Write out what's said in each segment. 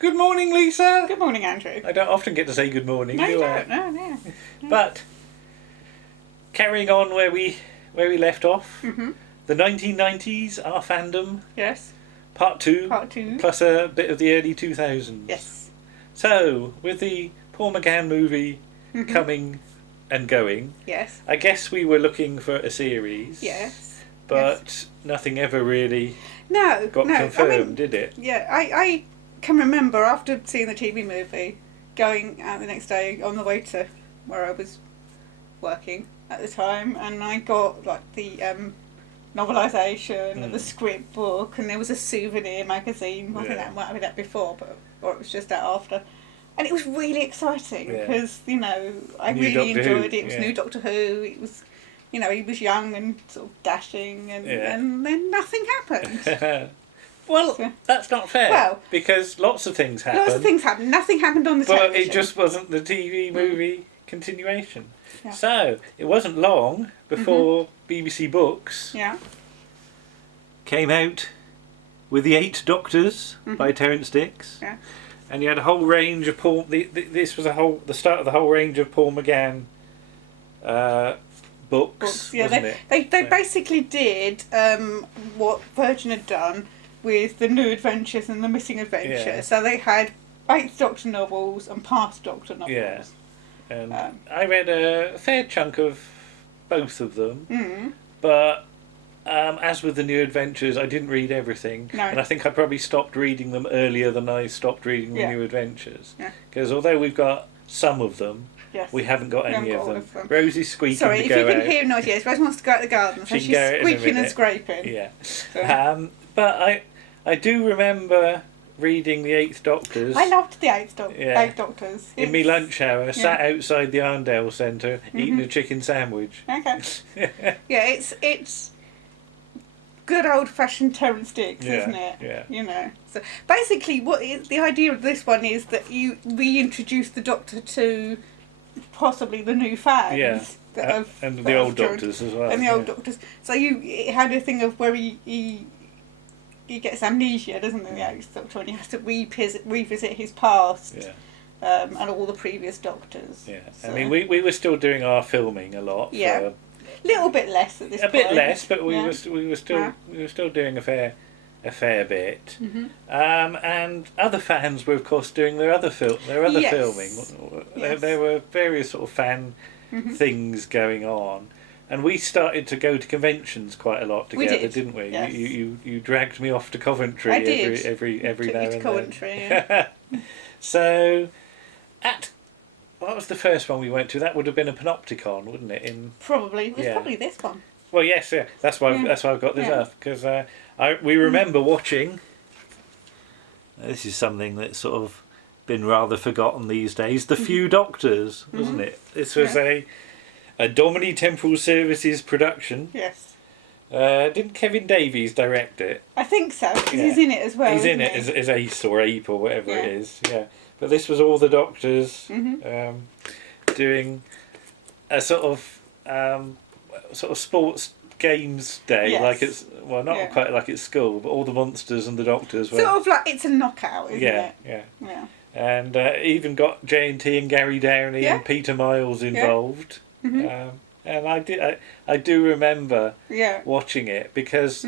Good morning, Lisa. Good morning, Andrew. I don't often get to say good morning, No, you do I? don't. No. But carrying on where we left off, the 1990s, our fandom, Yes. part two, Part 2. plus a bit of the early 2000s. Yes. So, with the Paul McGann movie coming and going, Yes. I guess we were looking for a series. Yes. But nothing ever really got confirmed, did it? Yeah, I can remember after seeing the TV movie, going out the next day on the way to where I was working at the time, and I got like the novelisation and the script book, and there was a souvenir magazine. I think that might have been out before, or it was just out after. And it was really exciting because, I really enjoyed it. It was new Doctor Who. It was, he was young and sort of dashing, and then nothing happened. Well, that's not fair. Because lots of things happened. Lots of things happened. Nothing happened on the television. But it just wasn't the TV movie continuation. Yeah. So, it wasn't long before BBC Books came out with The Eight Doctors by Terence Dicks. Yeah. And you had a whole range of Paul... This was the start of the whole range of Paul McGann books, Yeah, wasn't it? They basically did what Virgin had done with the New Adventures and the Missing Adventures. Yeah. So they had Eighth Doctor novels and past Doctor novels. Yeah. And I read a fair chunk of both of them. But as with the New Adventures, I didn't read everything. No. And I think I probably stopped reading them earlier than I stopped reading the New Adventures. Yeah. Because although we've got some of them, we haven't got any of them. Rosie's squeaking Sorry, to if go you can out. hear noise, yes, Rose wants to go out the garden, so She she's can go out in a squeaking and minute. scraping. Yeah. So. But I do remember reading the Eighth Doctors. I loved the Eighth Doctors. In my lunch hour, sat outside the Arndale Centre eating a chicken sandwich. Okay. Yeah, it's good old-fashioned Terence Dicks, isn't it? Yeah. So basically, the idea of this one is that you reintroduce the Doctor to possibly the new fans. Yeah. And the old Doctors as well. And the old Doctors. So it had a thing of where he gets amnesia, doesn't he, the Eighth Doctor, and he has to revisit his past. Yeah. And all the previous Doctors. Yeah. So. I mean, we were still doing our filming a lot. Yeah. Little bit less at this point. A bit less, but we were still doing a fair bit. And other fans were, of course, doing their other filming. There were various sort of fan things going on, and we started to go to conventions quite a lot together, didn't we? Yes. You dragged me off to Coventry every now and Coventry, then. So, what was the first one we went to? That would have been a Panopticon, wouldn't it? Probably. It was probably this one. Well, yes, yeah. That's why I've got this up, because we remember watching. This is something that's sort of been rather forgotten these days. The Few Doctors, wasn't it? This was a Domini Temporal Services production. Yes. Didn't Kevin Davies direct it? I think so, because he's in it as well. He's in it as Ace or Ape or whatever it is. Yeah. But this was all the Doctors doing a sort of sports games day, like it's not quite like it's school, but all the monsters and the Doctors were sort of like it's a knockout, isn't it? Yeah. And even got J&T and Gary Downey and Peter Miles involved. And I do remember watching it because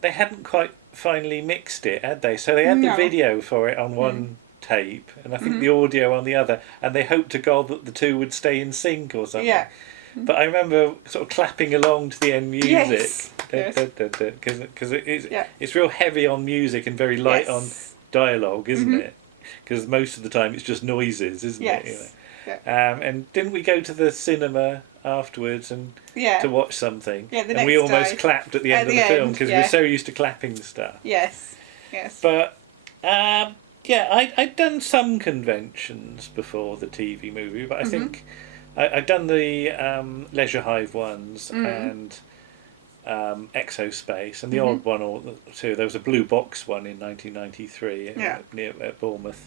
they hadn't quite finally mixed it, had they? So they had the video for it on one tape, and I think the audio on the other, and they hoped to God that the two would stay in sync or something. Yeah. But I remember sort of clapping along to the end music because it's real heavy on music and very light on dialogue, isn't it? Because most of the time it's just noises, isn't it? And didn't we go to the cinema afterwards and to watch something? Yeah, and we almost clapped at the end of the film because we were so used to clapping stuff. Yes. But I'd done some conventions before the TV movie, but I think I'd done the Leisure Hive ones and Exospace and the odd one or two. There was a Blue Box one in 1993 near at Bournemouth.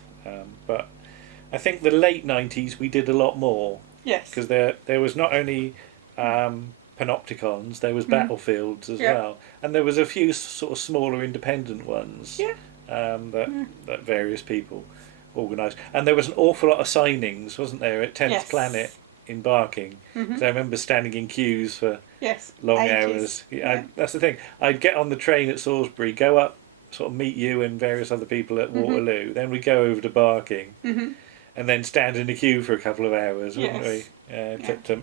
But I think the late 90s we did a lot more. Yes. Because there was not only Panopticons, there was Battlefields as well. And there was a few sort of smaller independent ones. Yeah. that various people organised. And there was an awful lot of signings, wasn't there, at 10th Planet in Barking? So I remember standing in queues for long hours. That's the thing. I'd get on the train at Salisbury, go up, sort of meet you and various other people at Waterloo. Then we'd go over to Barking, and then stand in a queue for a couple of hours, wouldn't we?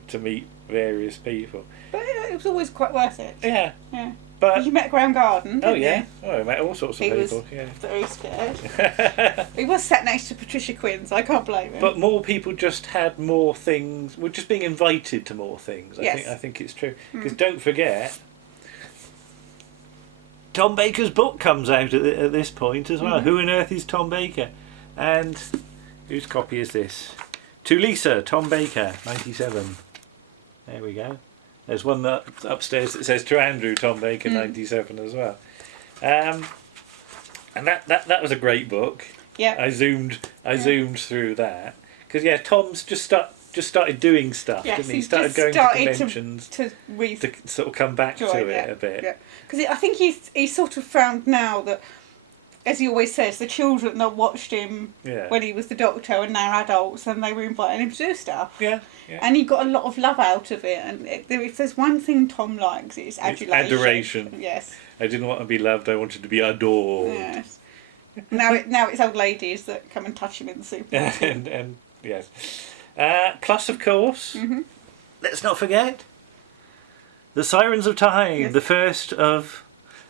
To meet various people. But it was always quite worth it. Yeah. Yeah. But you met Graham Garden, didn't you? Oh, I met all sorts of people. He was very scared. He was sat next to Patricia Quinn, so I can't blame him. But more people just had more things. We're just being invited to more things. I think it's true. Because don't forget, Tom Baker's book comes out at this point as well. Who on earth is Tom Baker? And whose copy is this? To Lisa, Tom Baker, 97. There we go. There's one upstairs that says to Andrew, Tom Baker, 97 as well. And that was a great book. Yeah. I zoomed through that because Tom's just started doing stuff, didn't he? He started going to conventions to sort of come back to it a bit. Yeah. Because I think he's sort of found now that, as he always says, the children that watched him when he was the Doctor are now adults, and they were inviting him to do stuff. Yeah. And he got a lot of love out of it. And if there's one thing Tom likes, it's adulation. Adoration. Yes. I didn't want to be loved. I wanted to be adored. Yes. Now it's old ladies that come and touch him in the supermarket. and yes. Plus, of course, let's not forget the Sirens of Time, the first of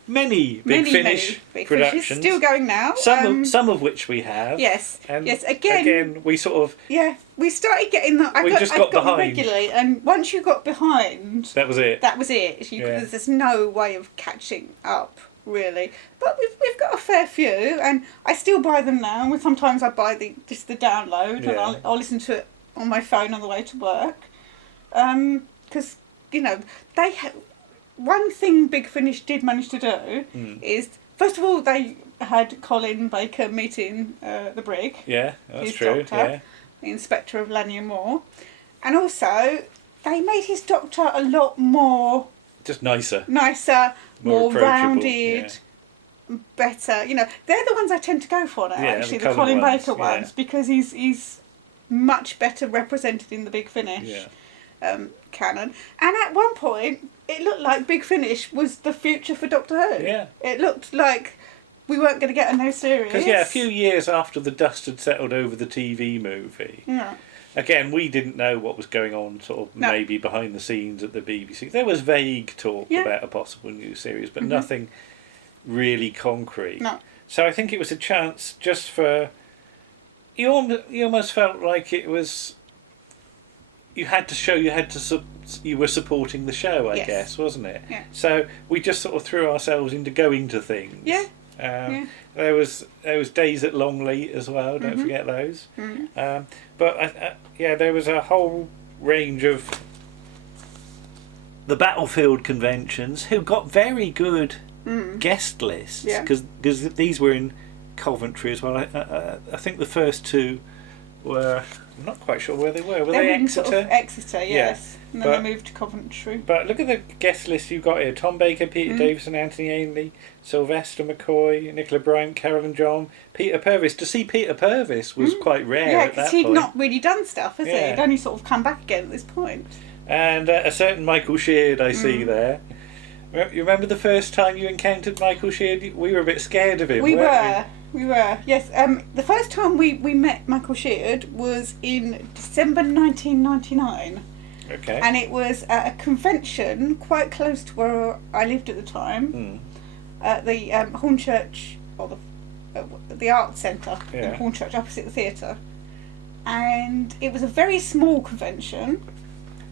many Big Finish productions. Still going now. Some of which we have. Yes. And yes. Again, we sort of. Yeah, we started getting that. I got behind regularly, and once you got behind, that was it. There's no way of catching up, really. But we've got a fair few, and I still buy them now. And sometimes I buy the download, and I'll listen to it on my phone on the way to work, because they have. One thing Big Finish did manage to do is, first of all, they had Colin Baker meeting the Brig. Yeah, that's true. Doctor, the Inspector of Lanyon Moor. And also, they made his Doctor a lot more... Just nicer. More rounded, better. They're the ones I tend to go for now, actually, the Colin Baker ones, because he's much better represented in the Big Finish canon. And at one point, it looked like Big Finish was the future for Doctor Who. Yeah. It looked like we weren't going to get a new series. Because, a few years after the dust had settled over the TV movie, again, we didn't know what was going on maybe behind the scenes at the BBC. There was vague talk about a possible new series, but nothing really concrete. No. So I think it was a chance just for... You almost felt like it was... You were supporting the show, I guess, wasn't it? Yeah. So we just sort of threw ourselves into going to things. Yeah. There was Days at Longleat as well. Don't forget those. But there was a whole range of the Battlefield conventions who got very good guest lists because these were in Coventry as well. I think the first two were. I'm not quite sure where they were. Were they Exeter? Sort of Exeter, yes. And then they moved to Coventry. But look at the guest list you've got here. Tom Baker, Peter Davison, Anthony Ainley, Sylvester McCoy, Nicola Bryant, Carolyn John, Peter Purvis. To see Peter Purvis was quite rare at that point. Yeah, because he'd not really done stuff, has he? He'd only sort of come back again at this point. And a certain Michael Sheard I see there. You remember the first time you encountered Michael Sheard? We were a bit scared of him, We were, yes. The first time we met Michael Sheard was in December 1999. Okay. And it was at a convention quite close to where I lived at the time, at the Hornchurch, or the Arts Centre in Hornchurch, opposite the theatre. And it was a very small convention,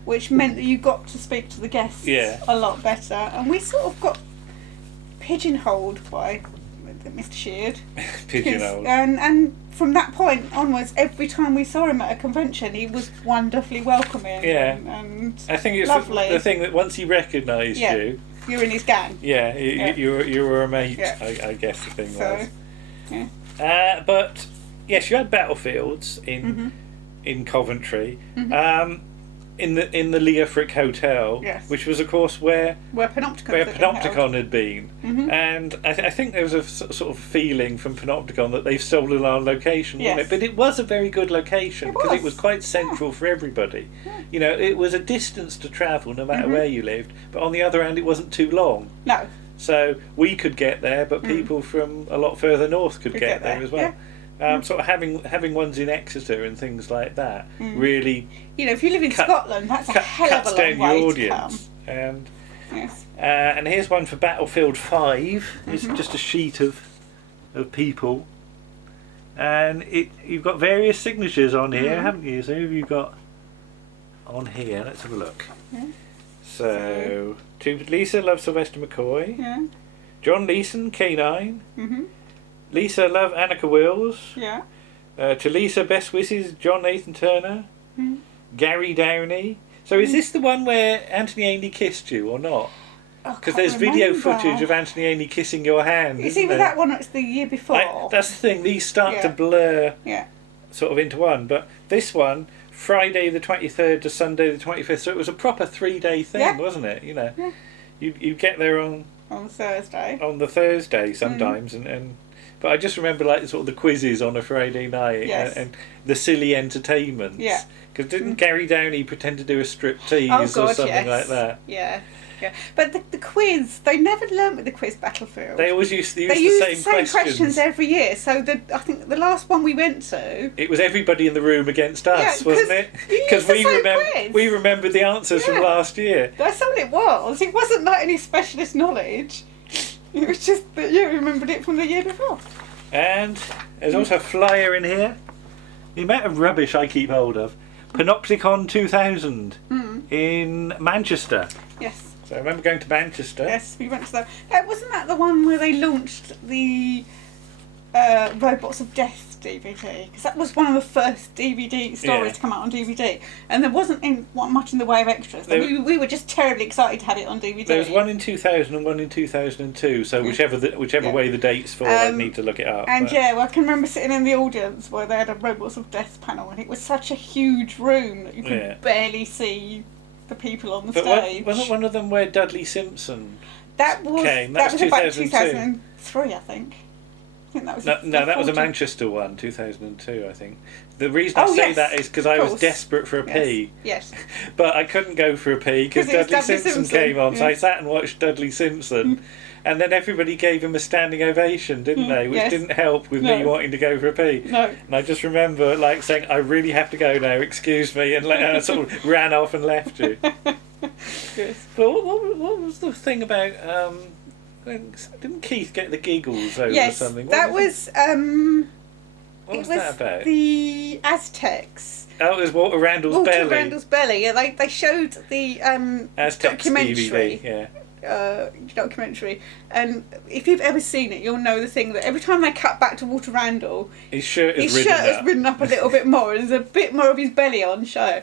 which meant that you got to speak to the guests a lot better. And we sort of got pigeonholed by Mr. Sheard. Pigeonholed. And from that point onwards, every time we saw him at a convention, he was wonderfully welcoming. Yeah. And I think it's lovely. The thing that once he recognised you... You're in his gang. Yeah, you were a mate, I guess the thing was. Yeah. But, yes, you had Battlefields in Coventry. in the Lea Frick Hotel, yes. which was, of course, where Panopticon had been. Mm-hmm. And I think there was a sort of feeling from Panopticon that they've stolen our location, yes. wasn't it? But it was a very good location because it was quite central for everybody. Yeah. You know, it was a distance to travel no matter mm-hmm. where you lived, but on the other hand, it wasn't too long. No. So we could get there, but people from a lot further north could get there as well. Yeah. Sort of having ones in Exeter and things like that really. You know, if you live in Scotland, that's a hell of a long way to come. And yes. And here's one for Battlefield 5. It's just a sheet of people, and you've got various signatures on here, haven't you? So who have you got on here? Let's have a look. Yeah. So to Lisa, love Sylvester McCoy. Yeah. John Leeson, K9. Mm-hmm. Lisa, love Annika Wills. Yeah. To Lisa, best wishes, John Nathan Turner. Mm. Gary Downey. So is this the one where Anthony Ainley kissed you or not? Because there's video footage of Anthony Ainley kissing your hand. It's either that one or it's the year before. That's the thing, these start to blur sort of into one. But this one, Friday the 23rd to Sunday the 25th, so it was a proper 3-day thing, wasn't it? You know, you get there on Thursday. On the Thursday sometimes, but I just remember like sort of the quizzes on a Friday night and the silly entertainments. Yeah. Because didn't Gary Downey pretend to do a striptease or something like that? Yeah. Yeah, but the quiz, they never learnt with the quiz Battlefield. They always used the same questions every year. So I think the last one we went to, it was everybody in the room against us, wasn't it? Because we remembered the answers from last year. That's all it was. It wasn't like any specialist knowledge. It was just that you remembered it from the year before. And there's also a flyer in here. The amount of rubbish I keep hold of. Panopticon 2000 in Manchester. Yes. So I remember going to Manchester. Yes, we went to that. Wasn't that the one where they launched the Robots of Death DVD? Because that was one of the first DVD stories to come out on DVD. And there wasn't much in the way of extras. We were just terribly excited to have it on DVD. There was one in 2000 and one in 2002. So whichever way the dates fall, I'd need to look it up. And I can remember sitting in the audience where they had a Robots of Death panel. And it was such a huge room that you could barely see the people on the stage. Wasn't one of them where Dudley Simpson came? That was 2002. about 2003, I think. That was that was a Manchester one, 2002, I think. The reason I say that is because I was desperate for a pee. Yes. But I couldn't go for a pee because Dudley Simpson came on, so I sat and watched Dudley Simpson. And then everybody gave him a standing ovation, didn't they? Which didn't help with me wanting to go for a pee. No. And I just remember saying, I really have to go now, excuse me, and I sort of ran off and left you. Yes. But what was the thing about... didn't Keith get the giggles over something? That was... what was that about? The Aztecs. Oh, it was Walter Randall's belly. Walter Randall's belly. Yeah, they showed the Aztecs documentary. DVD, documentary, and if you've ever seen it, you'll know the thing that every time they cut back to Walter Randall, his shirt is ridden up a little bit more, and there's a bit more of his belly on show.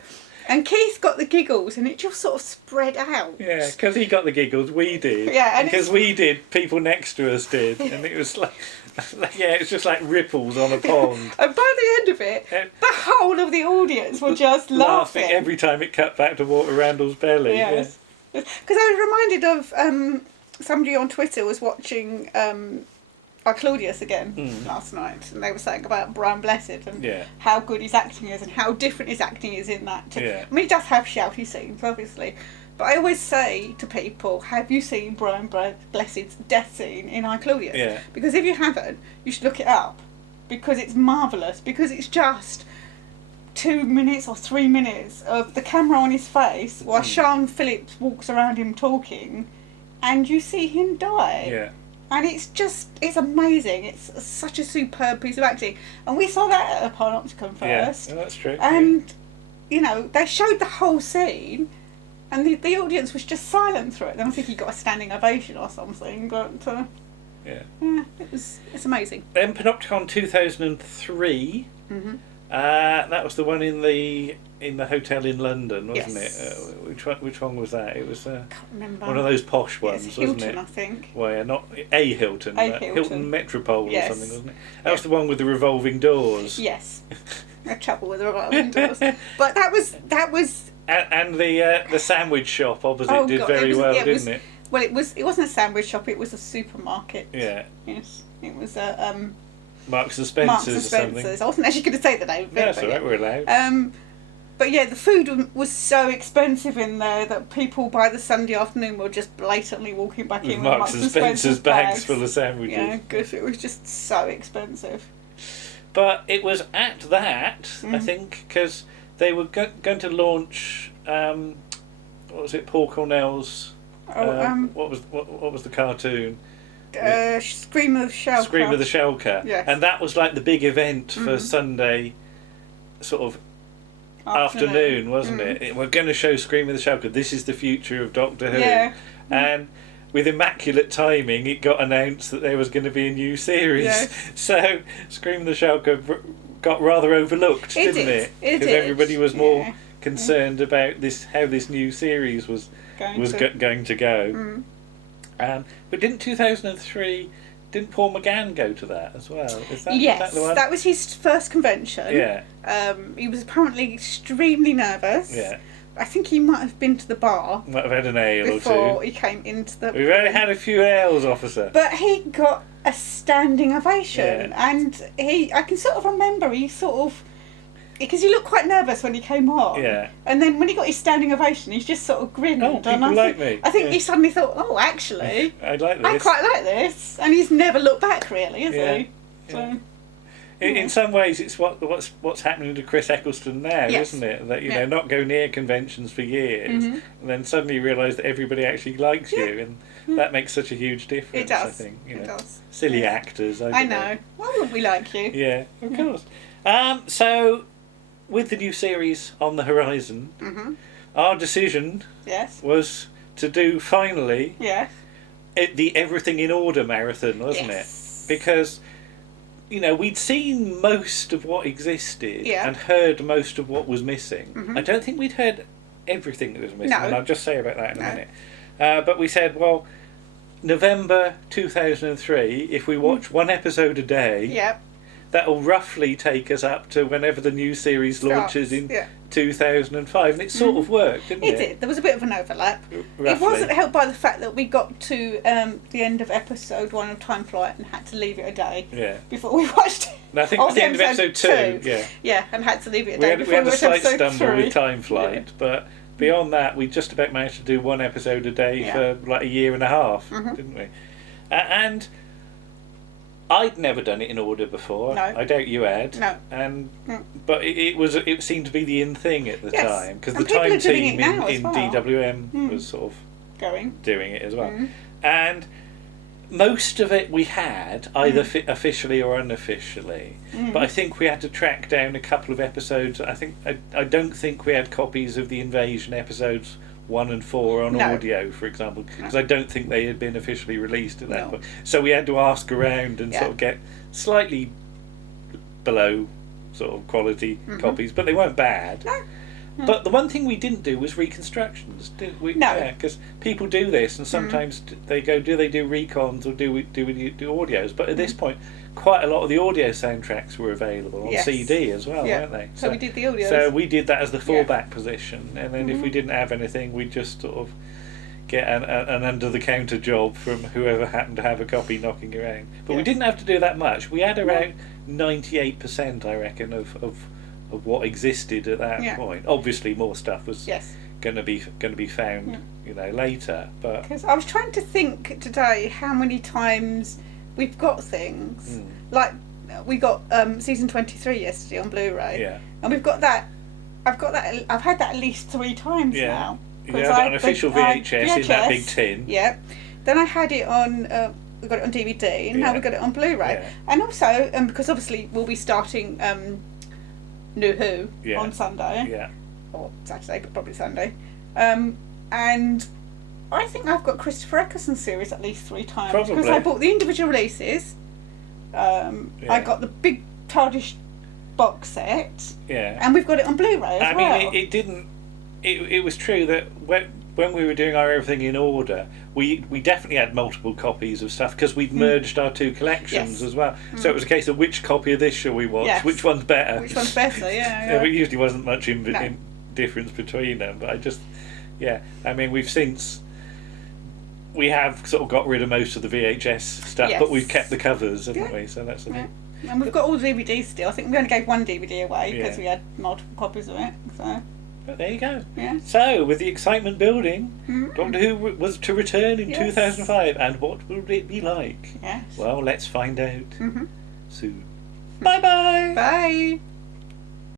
And Keith got the giggles, and it just sort of spread out. Yeah, because he got the giggles, we did. Yeah, and because we did, people next to us did, and it was like, it's just like ripples on a pond. And by the end of it, the whole of the audience were just laughing every time it cut back to Walter Randall's belly. Yes. Because I was reminded of somebody on Twitter was watching Claudius again last night, and they were saying about Brian Blessed and how good his acting is and how different his acting is in that. I mean, he does have shouty scenes, obviously, but I always say to people, have you seen Brian Blessed's death scene in Claudius? Yeah. Because if you haven't, you should look it up, because it's marvellous, because it's just 2 minutes or 3 minutes of the camera on his face while Sean Phillips walks around him talking, and you see him die. Yeah. And it's amazing. It's such a superb piece of acting. And we saw that at a Panopticon first. Yeah, that's true. And, they showed the whole scene, and the audience was just silent through it. Then I think he got a standing ovation or something, but... it's amazing. Then Panopticon 2003... Mm-hmm. That was the one in the hotel in London, wasn't it? Which one was that? It was can't remember. One of those posh ones, Hilton, wasn't it? I think. Well, yeah, not a Hilton, Hilton Metropole or something, wasn't it? That was the one with the revolving doors. Yes, no trouble with the revolving doors. But that was And the sandwich shop opposite did very well, didn't it? Well, it wasn't a sandwich shop. It was a supermarket. Yeah. Yes, it was a Marks and Spencer's. Marks and Or Spencer's. something. I wasn't actually going to say the name. That's all right. We're allowed. But yeah, the food was so expensive in there that people by the Sunday afternoon were just blatantly walking back in with Marks and Spencer's bags full of sandwiches. Yeah, because it was just so expensive. But it was at that, I think, because they were going to launch. What was it? Paul Cornell's. What was the cartoon? Scream of the Shellcat. Scream of the Shellcat. Yes. And that was like the big event for Sunday, sort of. Afternoon, wasn't it? We're going to show Scream of the Shellcat. This is the future of Doctor Who. Yeah. And with immaculate timing, it got announced that there was going to be a new series. Yes. So Scream of the Shellcat got rather overlooked, didn't it? Because everybody was more concerned about how this new series was going to go. But didn't 2003? Didn't Paul McGann go to that as well? Yes, that was his first convention. Yeah. He was apparently extremely nervous. Yeah. I think he might have been to the bar. Might have had an ale or two. Before he came into the... We've only had a few ales, officer. But he got a standing ovation. Yeah. And I can sort of remember he sort of... Because he looked quite nervous when he came on. Yeah. And then when he got his standing ovation, he just sort of grinned. Oh, people like me. I think he suddenly thought, oh, actually... I like this. I quite like this. And he's never looked back, really, has he? So, in some ways, it's what's happening to Chris Eccleston now, isn't it? That, you know, not go near conventions for years, and then suddenly realise that everybody actually likes you, and that makes such a huge difference, it does. I think. It does. Silly actors, I know. Why wouldn't we like you? Yeah, of course. So... with the new series on the horizon, our decision was to do finally the Everything in Order marathon, wasn't it? Because, you know, we'd seen most of what existed and heard most of what was missing. I don't think we'd heard everything that was missing, and I'll just say about that in a minute. But we said, well, November 2003, if we watch one episode a day... that'll roughly take us up to whenever the new series launches in 2005. And it sort of worked, didn't it? It did. There was a bit of an overlap. Roughly. It wasn't helped by the fact that we got to the end of episode 1 of Time Flight and had to leave it a day before we watched it. No, I think at the end of episode 2. Yeah, and had to leave it a day before we had a slight stumble 3. with Time Flight, but beyond that, we just about managed to do one episode a day for like a year and a half, didn't we? And... I'd never done it in order before. No. I doubt you had. No. But it seemed to be the in thing at the time, because the time team in DWM was sort of doing it as well. And most of it we had, either officially or unofficially. But I think we had to track down a couple of episodes. I don't think we had copies of the Invasion episodes 1 and 4 on audio, for example, because I don't think they had been officially released at that point. So we had to ask around and sort of get slightly below sort of quality copies, but they weren't bad. No. But the one thing we didn't do was reconstructions, did we? No. Yeah, because people do this, and sometimes they go, do they do recons or do we do audios? But at this point, quite a lot of the audio soundtracks were available on CD as well, weren't they? So we did the audios. So we did that as the fallback position, and then if we didn't have anything, we'd just sort of get an under-the-counter job from whoever happened to have a copy knocking around. But we didn't have to do that much. We had around 98%, I reckon, of what existed at that point. Obviously, more stuff was going to be found, you know, later. But because I was trying to think today how many times we've got things like we got season 23 yesterday on Blu-ray, and we've got that. I've had that at least 3 times now. You had an official VHS in that big tin. Yeah. Then I had it on. We got it on DVD, and now we got it on Blu-ray. And also, because obviously we'll be starting New Who on Sunday, or Saturday, but probably Sunday. And I think I've got Christopher Eccleston's series at least 3 times because I bought the individual releases. I got the big TARDIS box set, and we've got it on Blu-ray as well. I mean, it didn't. It was true that when we were doing our everything in order, we definitely had multiple copies of stuff because we'd merged our 2 collections as well. So it was a case of which copy of this shall we watch, which one's better. Which one's better, But usually wasn't much in difference between them, but I just, I mean, we have sort of got rid of most of the VHS stuff, but we've kept the covers, haven't we? So that's the thing. And we've got all the DVDs still. I think we only gave one DVD away because we had multiple copies of it. So. But there you go. Yeah. So, with the excitement building, Doctor Who was to return in 2005, and what will it be like? Yes. Well, let's find out soon. Bye-bye. Bye.